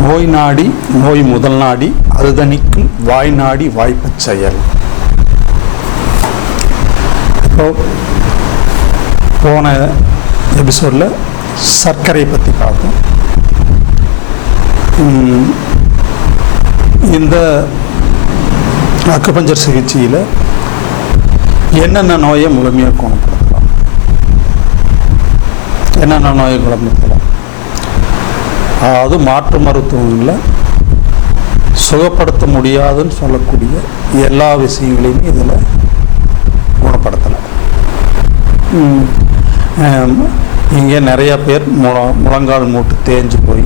நோய் நாடி நோய் முதல் நாடி அறுதணிக்கும் வாய் நாடி வாய்ப்புச் செயல். இப்போ போன எபிசோடில் சர்க்கரை பற்றி பார்த்தோம். இந்த அக்குபஞ்சர் சிகிச்சையில் என்னென்ன நோயை முழுமையாக குணப்படுத்தலாம்? என்னென்ன நோயை குணப்படுத்தலாம்? அதாவது மாற்று மருத்துவங்களில் சுகப்படுத்த முடியாதுன்னு சொல்லக்கூடிய எல்லா விஷயங்களையுமே இதில் குணப்படுத்தலாம். இங்கே நிறைய பேர் முழ முழங்கால் மூட்டு தேஞ்சு போய்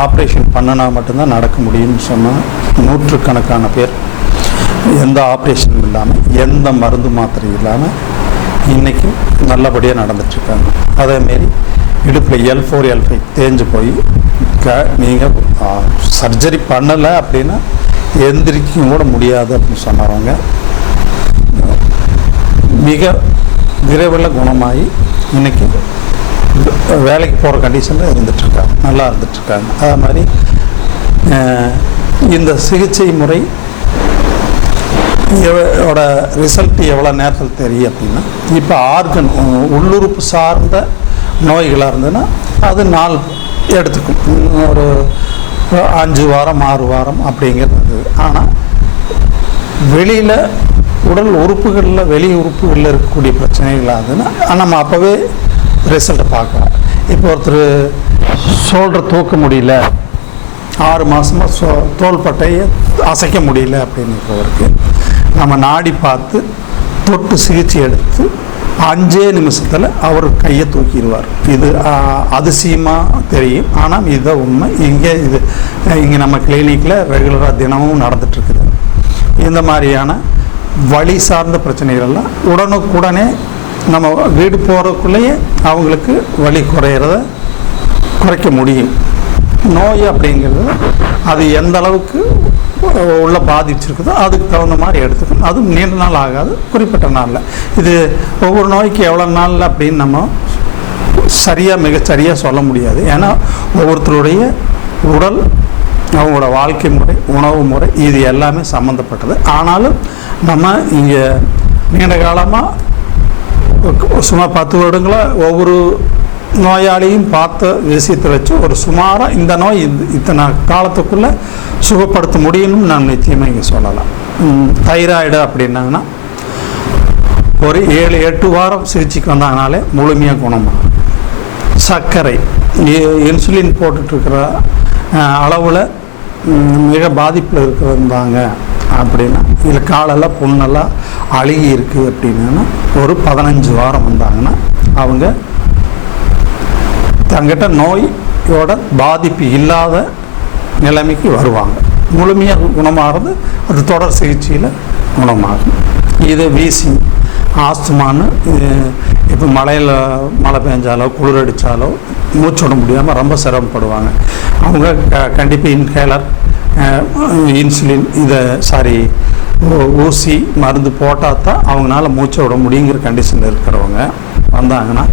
ஆப்ரேஷன் பண்ணினா மட்டும்தான் நடக்க முடியும்னு சொன்னால் நூற்றுக்கணக்கான பேர் எந்த ஆப்ரேஷனும் இல்லாமல் எந்த மருந்து மாத்திரையும் இல்லாமல் இன்றைக்கி நல்லபடியாக நடந்துட்டுருக்காங்க அதேமாரி இடுப்பில் எல் ஃபோர் எல் ஃபைவ் தேஞ்சு போய் க நீங்கள் சர்ஜரி பண்ணலை அப்படின்னா எந்திரிக்கும் கூட முடியாது அப்படின்னு சொன்னவங்க. மிக விரைவில் குணமாகி இன்றைக்கி வேலைக்கு போகிற கண்டிஷனில் இருந்துகிட்ருக்காங்க நல்லா இருந்துகிட்ருக்காங்க அதே மாதிரி இந்த சிகிச்சை முறை ரிசல்ட் எவ்வளோ நேரத்தில் தெரியும் அப்படின்னா இப்போ ஆர்கன் உள்ளுறுப்பு சார்ந்த நோய்களாக இருந்ததுன்னா அது நாள் எடுத்துக்கும். ஒரு அஞ்சு வாரம் ஆறு வாரம் அப்படிங்கிறது ஆனால் வெளியில் உடல் உறுப்புகளில் வெளி உறுப்புகளில் இருக்கக்கூடிய பிரச்சனைகள் ஆகுதுன்னா நம்ம அப்போவே ரிசல்ட்டை பார்க்கலாம். இப்போ ஒருத்தர் ஷோல்டர் தூக்க முடியல ஆறு மாதமாக சோ தோள்பட்டையை அசைக்க முடியல அப்படின்னு இருக்கிறவருக்கு நம்ம நாடி பார்த்து தொட்டு சிகிச்சை எடுத்து அஞ்சே நிமிஷத்தில் அவர் கையை தூக்கிடுவார். இது அதிசயமாக தெரியும். ஆனால் இதுதான் உண்மை. இங்கே இது இங்கே நம்ம கிளினிக்கில் ரெகுலராக தினமும் நடந்துட்டுருக்குது. இந்த மாதிரியான வழி சார்ந்த பிரச்சனைகள்லாம் உடனுக்குடனே நம்ம வீடு போகிறதுக்குள்ளேயே அவங்களுக்கு வலி குறையிறத குறைக்க முடியும். நோய் அப்படிங்கிறது அது எந்த அளவுக்கு உள்ள பாதிச்சிருக்குதோ அதுக்கு தகுந்த மாதிரி எடுத்துக்கணும். அதுவும் நீண்ட நாள் ஆகாது குறிப்பிட்ட நாளில். இது ஒவ்வொரு நோய்க்கு எவ்வளோ நாள் அப்படின்னு நம்ம சரியாக மிகச்சரியாக சொல்ல முடியாது. ஏன்னா ஒவ்வொருத்தருடைய உடல் அவங்களோட வாழ்க்கை முறை உணவு முறை இது எல்லாமே சம்மந்தப்பட்டது ஆனாலும் நம்ம இங்கே நீண்ட காலமாக சுமார் பத்து வருடங்களாக ஒவ்வொரு நோயாளியும் பார்த்த விஷயத்தை வச்சு ஒரு சுமாராக இந்த நோய் இத்தனை காலத்துக்குள்ளே சுகப்படுத்த முடியும்னு நான் நிச்சயமாக இங்கே சொல்லலாம். தைராய்டு அப்படின்னாங்கன்னா ஒரு ஏழு எட்டு வாரம் சிகிச்சைக்கு வந்தாங்கனாலே முழுமையாக குணமாகும். சர்க்கரை இ- இன்சுலின் போட்டுட்ருக்கிற அளவில் மிக பாதிப்பில் இருக்கிறவங்க அப்படின்னா இதில் காலெல்லாம் புண்ணெல்லாம் அழுகி இருக்குது அப்படின்னா ஒரு பதினஞ்சு வாரம் வந்தாங்கன்னா அவங்க தங்கிட்ட நோயோட பாதிப்பு இல்லாத நிலைமைக்கு வருவாங்க. முழுமையாக குணமாகிறது அது தொடர் சிகிச்சையில் குணமாகும். இது வீசி ஆஸ்துமான்னு இப்போ மழையில் மழை பெஞ்சாலோ குளிர் அடித்தாலோ மூச்சு விட முடியாமல் ரொம்ப சிரமப்படுவாங்க. அவங்க க கண்டிப்பாக இன்ஹேலர் இன்சுலின் இதை சாரி ஊசி மருந்து போட்டால் தான் அவங்களால மூச்சை விட முடியுங்கிற கண்டிஷனில் இருக்கிறவங்க வந்தாங்கன்னா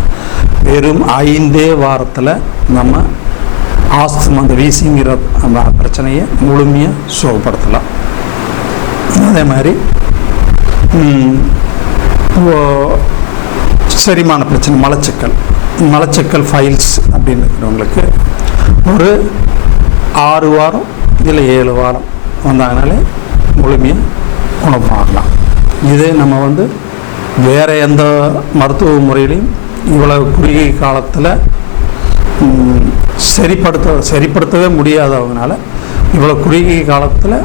வெறும் ஐந்தே வாரத்தில் நம்ம ஆஸ்துமா அந்த வீசிங்கிற அந்த பிரச்சனையை முழுமையாக சுகப்படுத்தலாம். அதே மாதிரி ஓ- செரிமான பிரச்சனை மலச்சிக்கல் மலச்சிக்கல் ஃபைல்ஸ் அப்படின்னு இருக்கிறவங்களுக்கு ஒரு ஆறு வாரம் இல்லை ஏழு வாரம் வந்தாங்கனாலே முழுமையாக குணமாகலாம். இதே நம்ம வந்து வேறு எந்த மருத்துவ முறையிலையும் இவ்வளவு குறுகிய காலத்தில் சரிப்படுத்த சரிப்படுத்தவே முடியாதவங்கனால இவ்வளோ குறுகிய காலத்தில்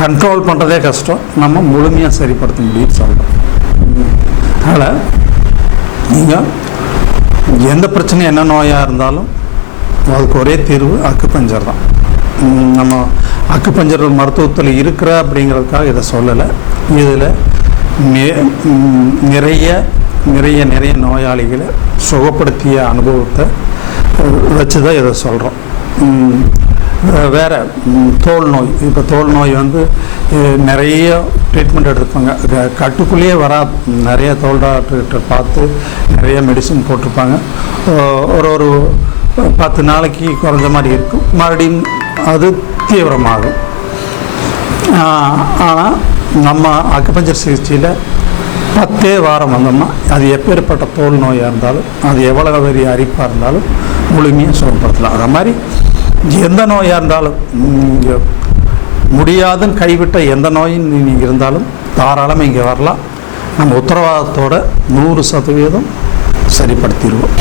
கண்ட்ரோல் பண்ணுறதே கஷ்டம். நம்ம முழுமையாக சரிப்படுத்த முடியும்னு சொல்கிறோம் அதனால் நீங்கள் எந்த பிரச்சனை என்ன நோயாக இருந்தாலும் அதுக்கு ஒரே தீர்வு அக்கு பஞ்சர் தான். நம்ம நம்ம அக்குப்பஞ்சர் மருத்துவத்தில் இருக்கிற அப்படிங்கிறதுக்காக இதை சொல்லலை. இதில் நிறைய நிறைய நிறைய நோயாளிகளை சுகப்படுத்திய அனுபவத்தை வச்சு தான் இதை சொல்கிறோம் வேறு தோல் நோய். இப்போ தோல் நோய் வந்து நிறைய ட்ரீட்மெண்ட் எடுத்துப்பாங்க க- கட்டுக்குள்ளேயே வரா நிறைய தோல் டாக்டர்கிட்ட பார்த்து நிறைய மெடிசன் போட்டிருப்பாங்க. ஒரு ஒரு பத்து நாளைக்கு குறைஞ்ச மாதிரி இருக்கும். மறுபடியும் அது தீவிரமாகும். ஆனால் நம்ம அக்குபஞ்சர் சிகிச்சையில் பத்தே வாரம் வந்தோம்னா அது எப்பேற்பட்ட தோல் நோயாக இருந்தாலும் அது எவ்வளவு பெரிய அரிப்பாக இருந்தாலும் முழுமையாக சுகப்படுத்தலாம். அது மாதிரி எந்த நோயாக இருந்தாலும் இங்கே முடியாதுன்னு கைவிட்ட எந்த நோயும் நீங்கள் இருந்தாலும் தாராளமாக இங்கே வரலாம். நம்ம உத்தரவாதத்தோட நூறு சதவீதம் சரிப்படுத்திடுவோம்.